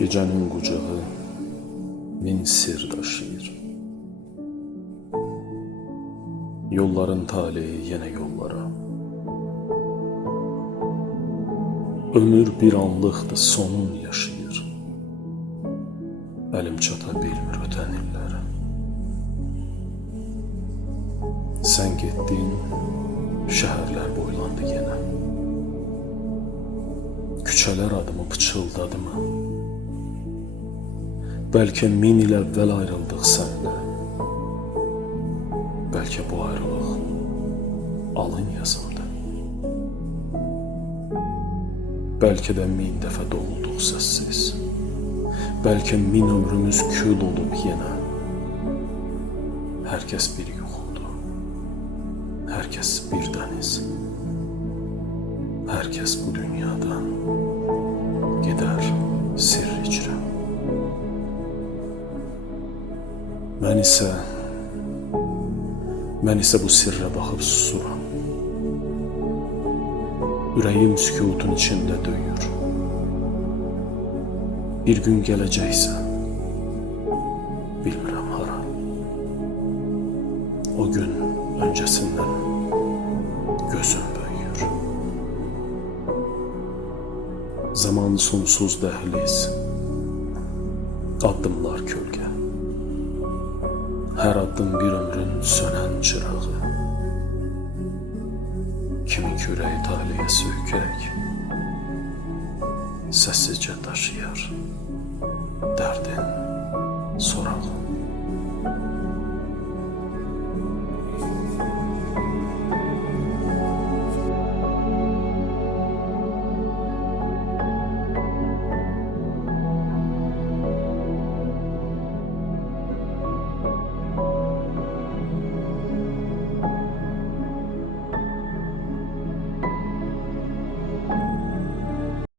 Gecənin qucağı min sir daşıyır. Yolların taleyi yenə yollara. Ömür bir anlıqdır, sonun yaşayır. Əlim çata bilmir ötən illərə. Sən getdin, şəhərlər boylandı yenə. Küçələr adımı pıçıldadı mı? Bəlkə min il əvvəl ayrıldıq sənlə. Bəlkə bu ayrılıq alın yazımdı. Bəlkə də min dəfə doğulduq səssiz. Bəlkə min ömrümüz kül olub yenə. Hər kəs bir yuxudu. Hər kəs bir dəniz. Hər kəs bu dünyadan gedər sirr içrə. Mən isə bu sirrə baxıb susuram. Ürəyim sükutun içində döyür. Bir gün gələcəksə, bilmirəm hara. O gün öncəsindən gözüm böyür. Zaman sonsuz dəhliz, addımlar kölgə. Hər addım bir ömrün sönən çırağı. Kimin kürəyi taliyə söykək, səssizcə daşıyar dərdin sorağı.